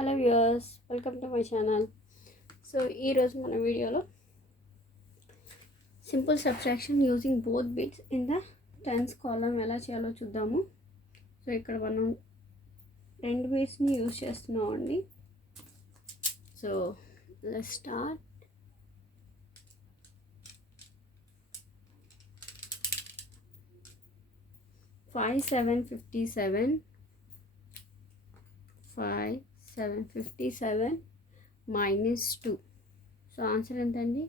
Hello viewers, welcome to my channel. So ఈరోజు మన వీడియోలో simple subtraction using both bits in the tens column ఎలా చేయాలో చూద్దాము. సో ఇక్కడ మనం రెండు బిట్స్ని యూజ్ చేస్తున్నామండి. So let's start. Five 757 minus 2. So answer ఎంతండి?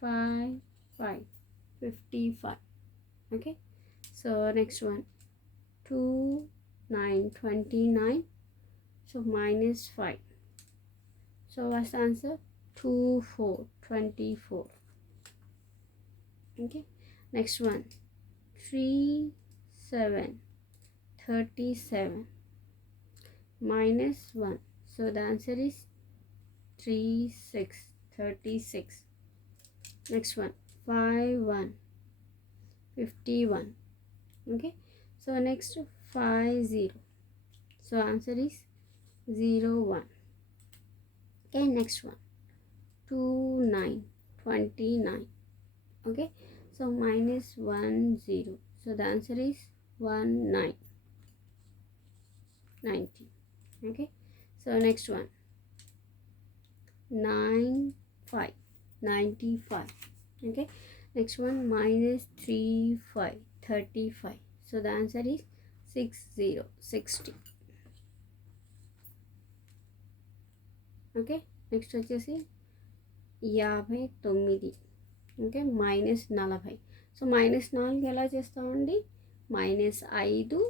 55. Okay, so next one 2 9 29. So minus 5. So first answer 2 4 24. Okay, next one 3 7 37 minus 1. So the answer is 3 6 36. Next one 5 1 51. Okay, so next 5 0. So answer is 0 1. Okay, next one 2 9 29. Okay, so minus 1 0. So the answer is 1 9 90. Okay, so next one 9 5 95. Okay, next one minus 3 5 35. So the answer is 60 60. Okay, next వచ్చేసి 59. Okay, minus 40. So minus 4 ఎలా చేస్తామండి? -5,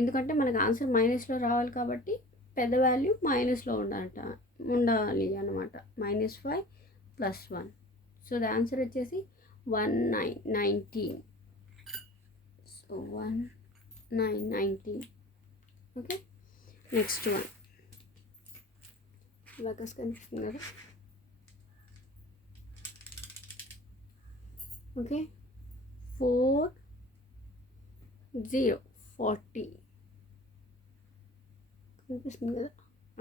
ఎందుకంటే మనకు answer మైనస్లో రావాలి కాబట్టి పెద్ద value మైనస్లో ఉండాలి అన్నమాట. -5 + 1. సో ద ఆన్సర్ వచ్చేసి 19. So 19. Okay, next one abacus కనిపిస్తుంది కదా. ఓకే, 4 0 40 కనిపిస్తుంది కదా.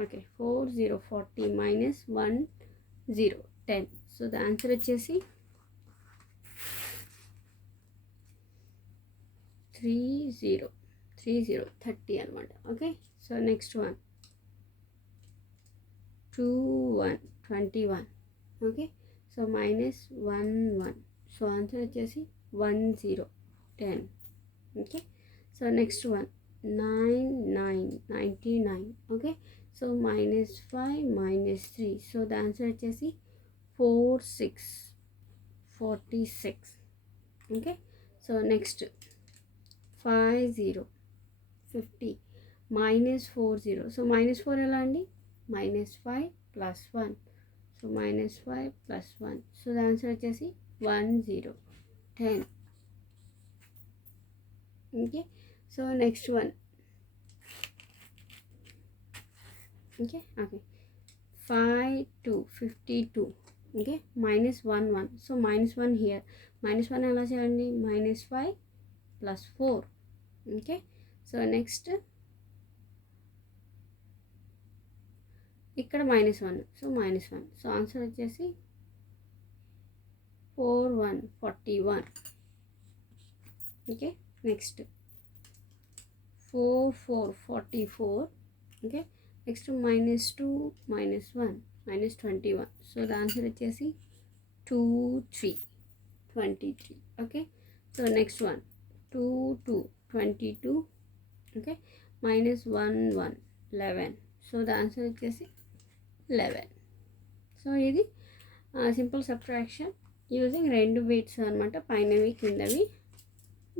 Okay, 4 0 40 minus 1 0 10. So the answer వచ్చేసి 30 30 అనమాట. Okay, so next one 2 1 21. Okay, so minus 1 1. So answer వచ్చేసి 1 0 10. Okay, so next one 9 9 99. Okay, so -5 -3. So the answer వచ్చేసి 4 6 46. Okay, so next 5 0 50 -4 0. So -4 ఎలా అండి? -5 + 1. సో -5 + 1. సో ద ఆన్సర్ వచ్చేసి 1 0 10. Okay, so next one okay 5 2 52. Okay, -1 1. So -1 here. -1 ఎలా చేయండి? -5 + 4. Okay, so next ఇక్కడ -1. So -1. So answer వచ్చేసి 4 1 41. Okay, next 4 4 44. Okay, next -2 -1 -21. So the answer వచ్చేసి 2 3 23. Okay, so next one 2 2 22. Okay, -1 1 11. So the answer వచ్చేసి 11. So ఇది simple subtraction using రెండు beats అనమాట, పైనవి కిందవి,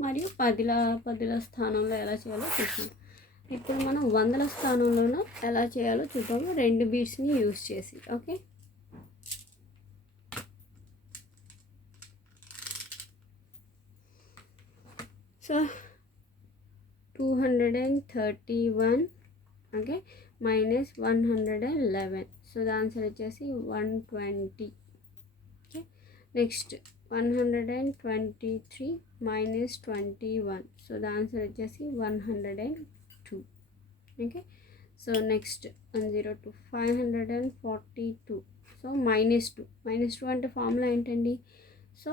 మరియు పదిల స్థానంలో ఎలా చేయాలో చూద్దాం. ఇప్పుడు మనం వందల స్థానంలోనూ ఎలా చేయాలో చూద్దాము, రెండు బీట్స్ని యూజ్ చేసి. Okay, so 231. Okay, -111. So the answer వచ్చేసి 120. Okay, next 123 -21. So the answer వచ్చేసి 102. Okay, so next 102 542. సో -2 అంటే ఫార్ములా ఏంటండి? సో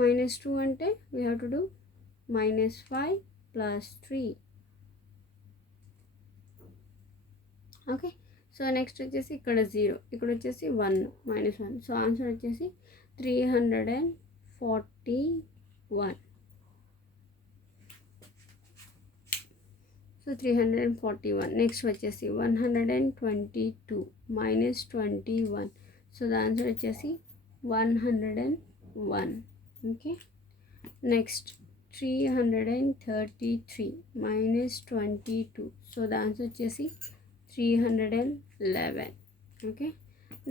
-2 అంటే we have to do -5 + 3. Okay. So next వచ్చేసి ఇక్కడ 0, ఇక్కడ వచ్చేసి 1 -1. సో ఆన్సర్ వచ్చేసి 341. సో 341. నెక్స్ట్ వచ్చేసి 122 -21. సో ద ఆన్సర్ వచ్చేసి 101. Okay. Next 333 -22. So the answer వచ్చేసి 311. ఓకే.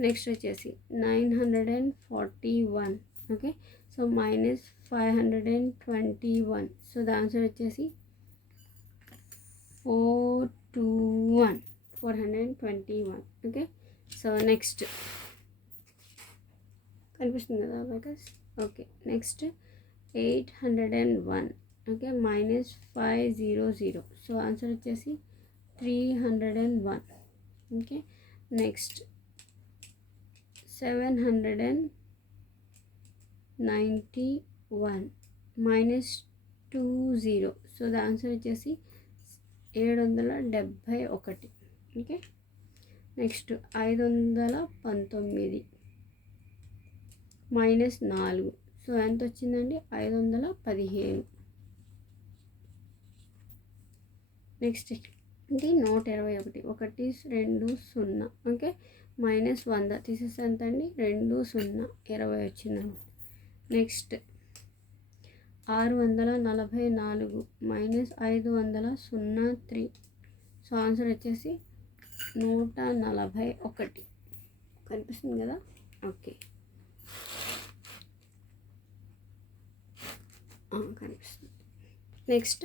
నెక్స్ట్ వచ్చేసి 941. Okay. So -521. So the answer వచ్చేసి 421. ఓకే. సో నెక్స్ట్ కనిపిస్తుంది కదా abacus? Okay. Next 801. Okay. -500. So answer వచ్చేసి 301. Okay. Next 791 -20. So the answer వచ్చేసి 771. Okay. Next 519 -4. So ఎంత వచ్చిందండి? 515. నెక్స్ట్ ఇది 121. 1 2 0. ఓకే. -100 తీసేస్తే ఎంత అండి? 2 0 20 వచ్చిందండి. నెక్స్ట్ 644 -503. సో ఆన్సర్ వచ్చేసి 141. కనిపిస్తుంది కదా? ఓకే. కనిపిస్తుంది. నెక్స్ట్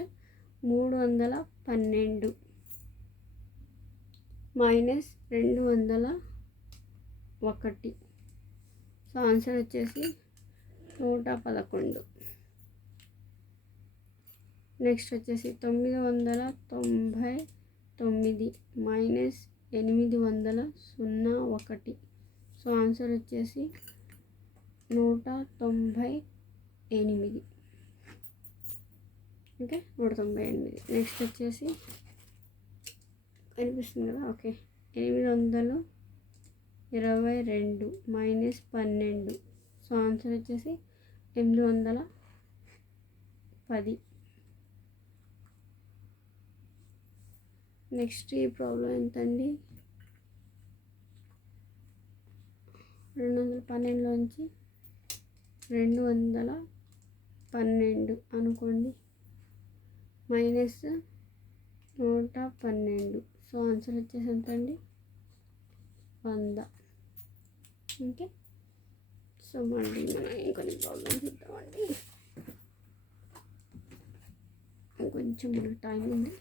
312 -201. సో ఆన్సర్ వచ్చేసి 111. నెక్స్ట్ వచ్చేసి 999 -801. సో ఆన్సర్ వచ్చేసి 198. ఓకే. 198. నెక్స్ట్ వచ్చేసి కనిపిస్తుంది కదా? ఓకే. 822 -12. సో ఆన్సర్ వచ్చేసి 810. నెక్స్ట్ ఈ ప్రాబ్లం ఎంతండి? 212లోంచి 212 అనుకోండి -112. సో ఆన్సర్ వచ్చేసి ఎంత అండి? 100. ఓకే. సో మళ్ళీ మనం ఇంకొన్ని ప్రాబ్లమ్స్ చూద్దామండి. కొంచెం మనకు టైం ఉంది.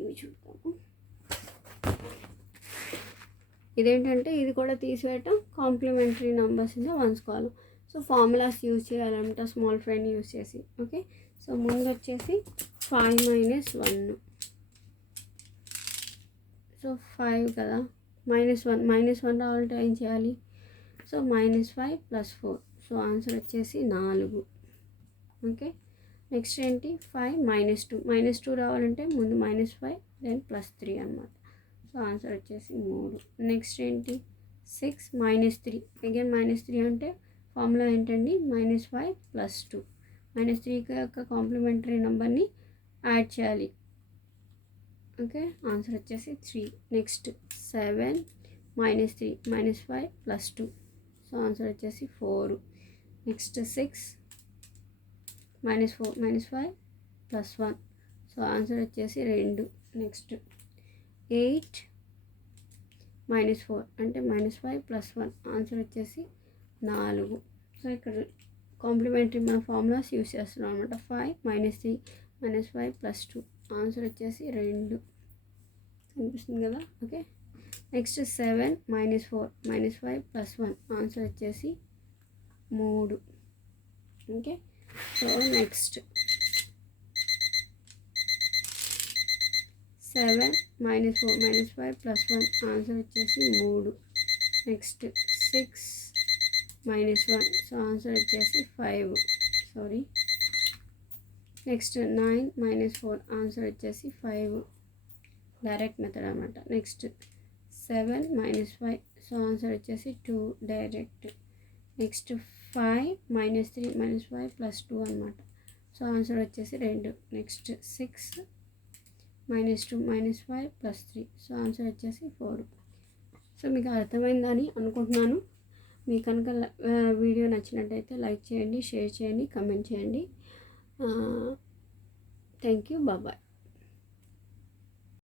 ఇవి చూద్దాము. ఇదేంటంటే ఇది కూడా తీసివేయటం కాంప్లిమెంటరీ నెంబర్స్ ఇన్ వన్స్ కాలం. సో ఫార్ములాస్ యూజ్ చేయాలంట స్మాల్ ఫ్రైని యూజ్ చేసి. ఓకే. సో ముందు వచ్చేసి 5 - 1. సో 5 కదా, -1 రావాలంటే ఏం చేయాలి? సో -5 + 4. సో ఆన్సర్ వచ్చేసి 4. ఓకే. నెక్స్ట్ ఏంటి? 5 - 2 రావాలంటే ముందు -5 దెన్ +3 అనమాట. సో ఆన్సర్ వచ్చేసి 3. నెక్స్ట్ ఏంటి? 6 -3. అగైన్ -3 అంటే ఫార్ములా ఏంటండి? -5 + 2. -3 యొక్క కాంప్లిమెంటరీ నెంబర్ని యాడ్ చేయాలి. ఓకే. ఆన్సర్ వచ్చేసి 3. నెక్స్ట్ 7 -3 -5 + 2. సో ఆన్సర్ వచ్చేసి 4. నెక్స్ట్ 6 -4 -5 + 1. సో ఆన్సర్ వచ్చేసి 2. నెక్స్ట్ 8 -4 అంటే -5 + 1. ఆన్సర్ వచ్చేసి 4. సో ఇక్కడ కాంప్లిమెంటరీ మన ఫార్ములాస్ యూస్ చేస్తున్నాం అనమాట. 5 -3 -5 + 2. ఆన్సర్ వచ్చేసి 2. కనిపిస్తుంది కదా? ఓకే. నెక్స్ట్ 7 -4 -5 + 1. ఆన్సర్ వచ్చేసి 3. ఓకే. సో నెక్స్ట్ 7 -4 -5 +1 ఆన్సర్ వచ్చేసి 3. నెక్స్ట్ 6 -1 సో ఆన్సర్ వచ్చేసి 5. సారీ. నెక్స్ట్ 9 -4 ఆన్సర్ వచ్చేసి 5. డైరెక్ట్ మెథడ్ అనమాట. నెక్స్ట్ 7 -5 సో ఆన్సర్ వచ్చేసి 2 డైరెక్ట్. నెక్స్ట్ 5 -3 -5 +2 అనమాట. సో ఆన్సర్ వచ్చేసి 2. నెక్స్ట్ 6 -2 -5 +3 సో ఆన్సర్ వచ్చేసి 4. సో మీకు అర్థమైందని అనుకుంటున్నాను. మీకు కనుక వీడియో నచ్చినట్టయితే లైక్ చేయండి, షేర్ చేయండి, కమెంట్ చేయండి. Thank you. బాయ్.